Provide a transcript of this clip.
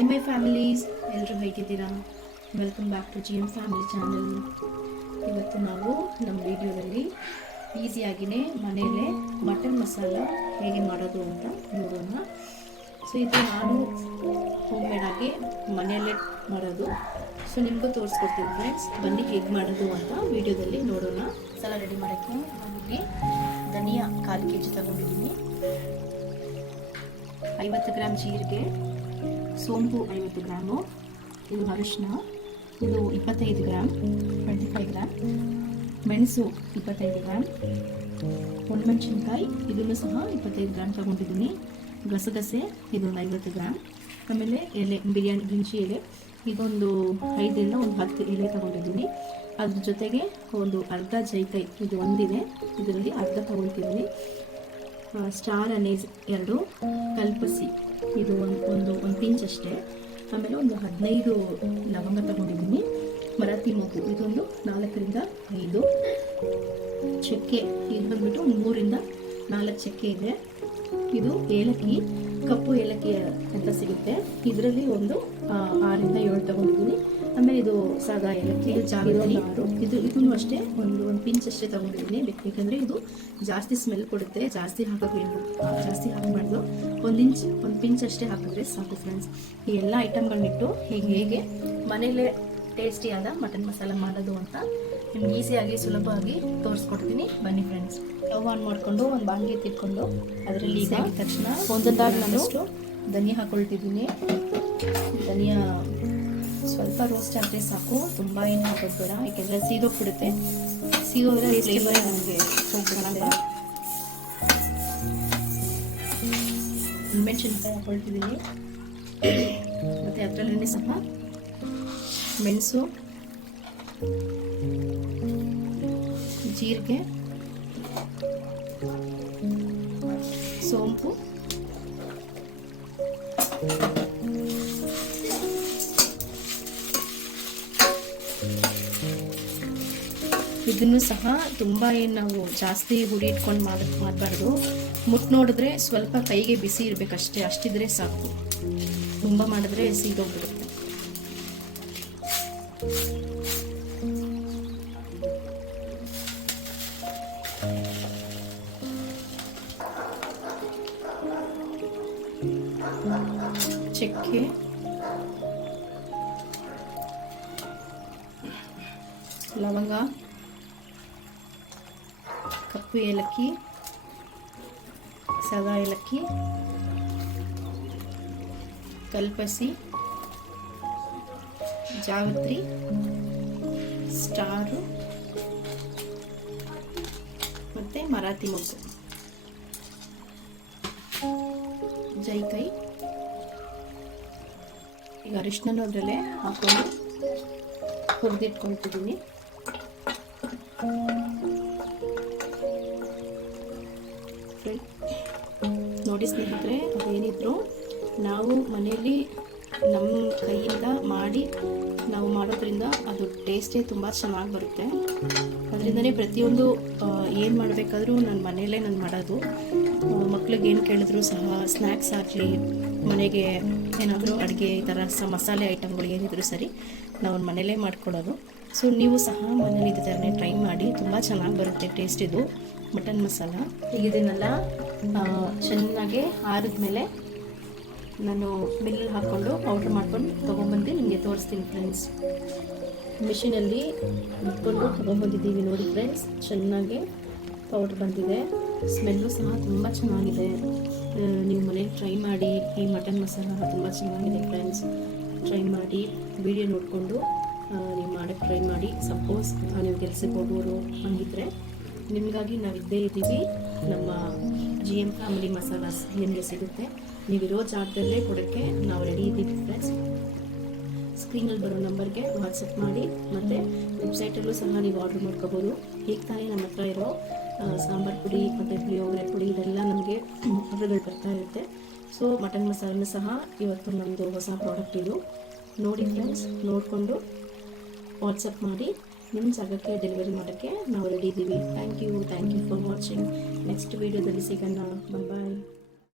Hi my families, ಎಲ್ಲರೂ ಹೇಗಿದ್ದೀರಾ? Welcome back to GM family channel. ಇವತ್ತು ನಾವು ನಮ್ಮ ವಿಡಿಯೋದಲ್ಲಿ ಈಸಿಯಾಗಿಯೇ ಮನೆಯಲ್ಲೇ ಮಟನ್ ಮಸಾಲ ಹೇಗೆ ಮಾಡೋದು ಅಂತ ನೋಡೋಣ. ಸೊ ಇದು ನಾನು ಹೋಮ್ ಮೇಡಾಗಿ ಮನೆಯಲ್ಲೇ ಮಾಡೋದು. ಸೊ ನಿಮಗೂ ತೋರಿಸ್ಕೊಡ್ತೀನಿ ಫ್ರೆಂಡ್ಸ್. ಬನ್ನಿ ಹೇಗೆ ಮಾಡೋದು ಅಂತ ವಿಡಿಯೋದಲ್ಲಿ ನೋಡೋಣ. ಮಸಾಲ ರೆಡಿ ಮಾಡೋಕ್ಕೆ ನಾನಿಲ್ಲಿ ಧನಿಯಾ 1/4 kg ತಗೊಂಡಿದ್ದೀನಿ, 50 ಗ್ರಾಮ್ ಜೀರಿಗೆ, ಸೋಂಪು 50 ಗ್ರಾಮು, ಇದು ಅರಿಶಿನ, ಇದು 25 ಗ್ರಾಮ್, 25 ಗ್ರಾಮ್, ಮೆಣಸು 25 ಗ್ರಾಮ್, ಒಣಮೆಣಸಿನ್ಕಾಯಿ ಇದನ್ನು ಸಹ 25 ಗ್ರಾಮ್ ತಗೊಂಡಿದ್ದೀನಿ, ಗಸಗಸೆ ಇದೊಂದು 50 ಗ್ರಾಮ್, ಆಮೇಲೆ ಎಲೆ ಬಿರಿಯಾನಿ ಗಿಂಚಿ ಎಲೆ ಇದೊಂದು 5ರಿಂದ 10 ಎಲೆ ತಗೊಂಡಿದ್ದೀನಿ. ಅದ್ರ ಜೊತೆಗೆ ಒಂದು ಅರ್ಧ ಜೈಕಾಯಿ ಇದು ಒಂದಿದೆ, ಇದರಲ್ಲಿ ಅರ್ಧ ತಗೊಳ್ತಿದ್ದೀನಿ, ಸ್ಟಾರ್ ಅನೇಸ್ 2, ಕಲ್ಪಸಿ ಇದು ಒಂದು ಪಿಂಚ್ ಅಷ್ಟೇ, ಆಮೇಲೆ ಒಂದು 15 ಲವಂಗ ತಗೊಂಡಿದ್ದೀನಿ, ಮರಾಠಿ ಮೊಗ್ಗು ಇದೊಂದು 4ರಿಂದ 5, ಚಕ್ಕೆ ಇದು ಬಂದ್ಬಿಟ್ಟು 3ರಿಂದ 4 ಚಕ್ಕೆ ಇದೆ, ಇದು ಏಲಕ್ಕಿ, ಕಪ್ಪು ಏಲಕ್ಕಿ ಅಂತ ಸಿಗುತ್ತೆ, ಇದರಲ್ಲಿ ಒಂದು 6ರಿಂದ 7 ತಗೊಂಡಿದ್ದೀನಿ, ಆಮೇಲೆ ಇದು ಸಾದಾ ಏಲಕ್ಕಿ, ಇದು ಜಾಗೃತಿ ಇದನ್ನು ಅಷ್ಟೇ ಒಂದು ಪಿಂಚ್ ಅಷ್ಟೇ ತಗೊಂಡಿದ್ದೀನಿ. ಬೇಕಂದರೆ ಇದು ಜಾಸ್ತಿ ಸ್ಮೆಲ್ ಕೊಡುತ್ತೆ, ಜಾಸ್ತಿ ಹಾಕಬಾರ್ದು, ಒಂದು ಪಿಂಚ್ ಅಷ್ಟೇ ಹಾಕಿದ್ರೆ ಸಾಕು ಫ್ರೆಂಡ್ಸ್. ಈ ಎಲ್ಲ ಐಟಮ್ಗಳನ್ನಿಟ್ಟು ಹೇಗೆ ಮನೇಲೇ ಟೇಸ್ಟಿಯಾದ ಮಟನ್ ಮಸಾಲ ಮಾಡೋದು ಅಂತ ನಿಮ್ಗೆ ಈಸಿಯಾಗಿ ಸುಲಭವಾಗಿ ತೋರಿಸ್ಕೊಡ್ತೀನಿ. ಬನ್ನಿ ಫ್ರೆಂಡ್ಸ್. ಸ್ಟವ್ ಆನ್ ಮಾಡಿಕೊಂಡು ಒಂದು ಬಾಂಡ್ಲಿ ತಿಳ್ಕೊಂಡು ಅದರಲ್ಲಿ ಈಗ ಆಗಿದ ತಕ್ಷಣ ಒಂದೊಂದಾಗಿ ನಾನಷ್ಟು ಧನಿಯಾ ಹಾಕೊಳ್ತಿದ್ದೀನಿ. ಧನಿಯಾ ಸ್ವಲ್ಪ ರೋಸ್ಟ್ ಆದರೆ ಸಾಕು, ತುಂಬ ಏನು ಹಾಕೋದು ಬೇಡ, ಯಾಕೆಂದರೆ ಸೀದೋಗ್ಬಿಡುತ್ತೆ, ಸೀದೋದ್ರೆ ಫ್ಲೇವರ್ ನಮಗೆ ಹೋಗ್ಬಿಡುತ್ತೆ. ಮೆಣಸಿನ್ಕಾಯಿ ಹಾಕೊಳ್ತಿದ್ದೀನಿ, ಮತ್ತು ಅದರಲ್ಲೇ ಸಹ ಮೆಣಸು, ಜೀರಿಗೆ, ಸೋಂಪು, ಇದನ್ನು ಸಹ ತುಂಬ ಏನು ನಾವು ಜಾಸ್ತಿ ಹುಡಿ ಇಟ್ಕೊಂಡು ಮಾಡಬಾರ್ದು. ನೋಡಿದ್ರೆ ಸ್ವಲ್ಪ ಕೈಗೆ ಬಿಸಿ ಇರಬೇಕಷ್ಟೇ, ಅಷ್ಟಿದ್ರೆ ಸಾಕು, ತುಂಬ ಮಾಡಿದ್ರೆ ಸೀದೋಗ್ಬಿಡುತ್ತೆ. ಚಕ್ಕೆ, ಲವಂಗ, ಕಪ್ಪು ಏಲಕ್ಕಿ, ಸಾದಾ ಏಲಕ್ಕಿ, ಕಲ್ಪಸಿ, ಜಾವತ್ರಿ, ಸ್ಟಾರು ಮತ್ತು ಮರಾಠಿ ಮೊಗ್ಗು, ಜೈಕಾಯಿ, ಈಗ ಅರಿಶಿನೂ ಅದರಲ್ಲೇ ಹಾಕೊಂಡು ಹುರಿದಿಟ್ಕೊಳ್ತಿದ್ದೀನಿ. ನೋಡಿ ಸ್ನೇಹಿತರೆ, ಅದೇನಿದ್ರು ನಾವು ಮನೆಯಲ್ಲಿ ನಮ್ಮ ಕೈಯಿಂದ ಮಾಡಿ ನಾವು ಮಾಡೋದ್ರಿಂದ ಅದು ಟೇಸ್ಟೇ ತುಂಬ ಚೆನ್ನಾಗಿ ಬರುತ್ತೆ. ಅದರಿಂದನೇ ಪ್ರತಿಯೊಂದು ಏನು ಮಾಡಬೇಕಾದ್ರೂ ನಾನು ಮನೆಯಲ್ಲೇ ಮಾಡೋದು. ಮಕ್ಳಿಗೆ ಏನು ಕೇಳಿದ್ರು ಸಹ ಸ್ನ್ಯಾಕ್ಸ್ ಆಗಲಿ, ಮನೆಗೆ ಏನಾದರೂ ಅಡುಗೆ ಈ ಥರ ಮಸಾಲೆ ಐಟಮ್ಗಳು ಏನಿದ್ರು ಸರಿ ನಾವು ಮನೆಯಲ್ಲೇ ಮಾಡ್ಕೊಡೋದು. ಸೊ ನೀವು ಸಹ ಮನೇಲಿ ಇದೇ ಥರನೇ ಟ್ರೈ ಮಾಡಿ, ತುಂಬ ಚೆನ್ನಾಗಿ ಬರುತ್ತೆ ಟೇಸ್ಟ್ ಇದು ಮಟನ್ ಮಸಾಲ. ಈಗ ಇದನ್ನೆಲ್ಲ ಚೆನ್ನಾಗಿ ಆರಿದ್ಮೇಲೆ ನಾನು ಮಿಲ್ಲಲ್ಲಿ ಹಾಕ್ಕೊಂಡು ಪೌಡ್ರ್ ಮಾಡ್ಕೊಂಡು ತೊಗೊಂಬಂದು ನಿಮಗೆ ತೋರಿಸ್ತೀನಿ ಫ್ರೆಂಡ್ಸ್. ಮಿಷಿನಲ್ಲಿ ಇಟ್ಕೊಂಡು ತೊಗೊಂಬಂದಿದ್ದೀವಿ ನೋಡಿ ಫ್ರೆಂಡ್ಸ್, ಚೆನ್ನಾಗಿ ಪೌಡ್ರ್ ಬಂದಿದೆ, ಸ್ಮೆಲ್ಲು ಸಹ ತುಂಬ ಚೆನ್ನಾಗಿದೆ. ನೀವು ಮನೇಲಿ ಟ್ರೈ ಮಾಡಿ, ಈ ಮಟನ್ ಮಸಾಲ ತುಂಬ ಚೆನ್ನಾಗಿದೆ ಫ್ರೆಂಡ್ಸ್. ಟ್ರೈ ಮಾಡಿ, ವಿಡಿಯೋ ನೋಡಿಕೊಂಡು ನೀವು ಮಾಡೋಕ್ಕೆ ಟ್ರೈ ಮಾಡಿ. ಸಪೋಸ್ ನೀವು ಕೆಲಸಕ್ಕೆ ಹೋಗೋರು ಹಂಗಿದ್ರೆ ನಿಮಗಾಗಿ ನಾವು ಇದ್ದೇ ಇದ್ದೀವಿ. ನಮ್ಮ GM ಫ್ಯಾಮಿಲಿ ಮಸಾಲಾಸ್ ನಿಮಗೆ ಸಿಗುತ್ತೆ, ನೀವಿರೋ ಜಾಗದಲ್ಲೇ ಕೊಡೋಕ್ಕೆ ನಾವು ರೆಡಿ ಇದ್ದೀವಿ ಫ್ರೆಂಡ್ಸ್. ಸ್ಕ್ರೀನಲ್ಲಿ ಬರೋ ನಂಬರ್ಗೆ ವಾಟ್ಸಪ್ ಮಾಡಿ, ಮತ್ತು ವೆಬ್ಸೈಟಲ್ಲೂ ಸಹ ನೀವು ಆರ್ಡ್ರ್ ಮಾಡ್ಕೋಬೋದು. ಈಗ ತಾನೇ ನಮ್ಮ ಹತ್ರ ಇರೋ ಸಾಂಬಾರು ಪುಡಿ ಮತ್ತು ಪುಳಿಯೋಗರೆ ಪುಡಿ ಇದೆಲ್ಲ ನಮಗೆ ಆರ್ಡರ್ಗಳು ಬರ್ತಾ ಇರುತ್ತೆ. ಸೊ ಮಟನ್ ಮಸಾಲನೂ ಸಹ ಇವತ್ತು ನಮ್ಮದು ಹೊಸ ಪ್ರಾಡಕ್ಟ್ ಇದು. ನೋಡಿ ಫ್ರೆಂಡ್ಸ್, ನೋಡಿಕೊಂಡು ವಾಟ್ಸಪ್ ಮಾಡಿ, ನಿಮ್ಮ ಜಾಗಕ್ಕೆ ಡೆಲಿವರಿ ಮಾಡೋಕ್ಕೆ ನಾವು ರೆಡಿ ಇದ್ದೀವಿ. Thank you for watching. Next ವೀಡಿಯೋದಲ್ಲಿ ಸಿಗೋಣ. ಬಾಯ್.